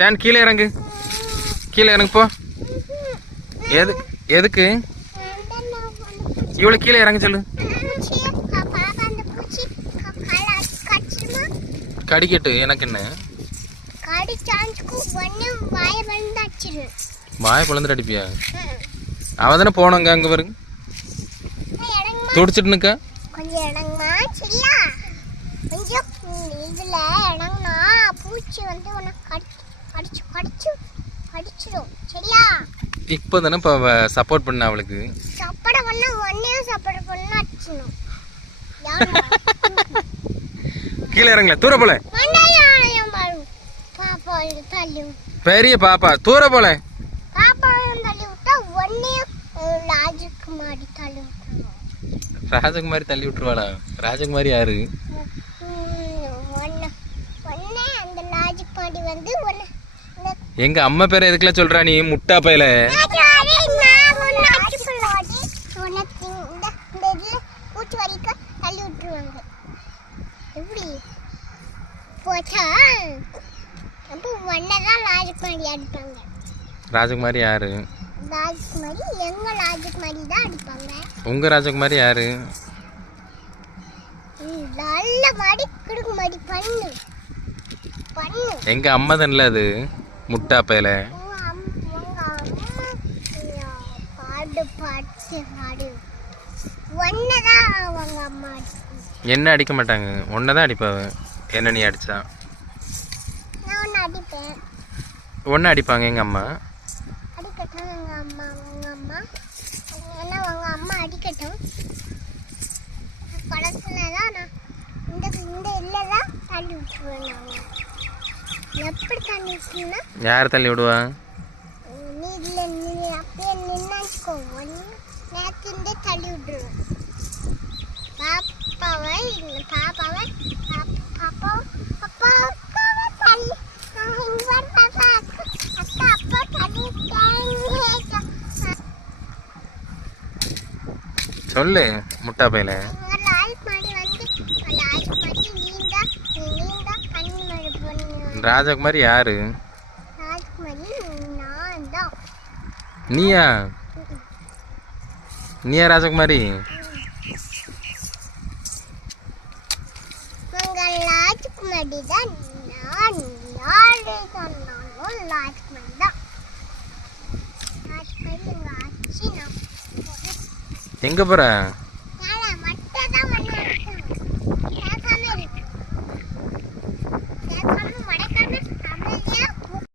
Tan கீழே இறங்கு, கீழே இறங்கு போ. எதுக்கு இவ்வளோ கீழே இறங்க சொல்லு. கடிக்கட்டு, எனக்கு என்ன வாய பிளந்துட்டு அடிப்பியா? அவ தானே போனங்க அங்க பாருங்க துடிச்சிட்டு நிக்கா. கொஞ்சம் இடங்கம்மா சரியா? கொஞ்சம் இதுல இடங்கனா பூச்சி வந்து உனக்கு கடிச்சிடும் சரியா? இப்போதானே இப்போ சப்போர்ட் பண்ண அவளுக்கு. சப்போர்ட் பண்ணா ஒன்னையும் சப்போர்ட் பண்ணா அடிச்சிடும். கீழே இறங்கல, தூர போல. பாப்பா தள்ளி பெரிய பாப்பா தூர போல. பாப்பா தள்ளி விட்டா ஒன்னையும் ராஜகுமாரி தள்ளி விட்டுருவோம். ராஜகுமாரி தள்ளி விட்டுருவாளா? ராஜகுமாரி யாரு? அந்த ராஜகுமாரி வந்து எங்க அம்மா பேரை எதுக்குலாம் சொல்றா நீ முட்டா பையில? பூச்சி வரைக்கும் தள்ளி விட்டுருவாங்க. எப்படி போச்சா? அப்போ ஒன்னதான் ராஜகுமாரி அடிப்பாங்க. ராஜகுமாரி யாரு? ராஜகுமாரி எங்க ராஜகுமாரி தான் அடிப்பாங்க. உங்க ராஜகுமாரி யாரு? நல்ல மாதிரி குடுக்கு மாதிரி பண்ணு பண்ணு. எங்க அம்மா தான்ல அது முட்டா பையில. பாடு பாட்டு பாடு ஒன்னதான் அவங்க அம்மா என்ன அடிக்க மாட்டாங்க, ஒன்னதான் அடிப்பாவ. என்ன நீ அடிச்சா? நான் ஒன்று அடிப்பேன். ஒன்று அடிப்பாங்க எங்க அம்மா. அடிக்கட்டும் எங்க அம்மா உங்க அம்மா ஏன்னா உங்க அம்மா அடிக்கட்டும். பழசுல தான் நான் இந்த இல்லைதான் தள்ளி விட்டுருவேன். நாங்கள் எப்படி தள்ளி விட்டுருன்னா? யார் தள்ளி விடுவா? நீ இல்லை நீ அப்படியே நின்னாச்சுக்கோ. நேற்று தள்ளி விட்டுருவேன். பாப்பாவை பாப்பாவை பாப்பா அப்பா அப்பாவை தள்ளி பாப்பா அக்கா அப்பா தள்ளி சொல்லு முட்டா பையில. ராஜகுமாரி யாரு? நீயா? நீயா ராஜகுமாரி? ராஜகுமாரி தான் நான். யாரு சொன்னாலும் ராஜகுமாரி தான். ராஜகுமாரி எங்க ஆச்சு. எங்க போற?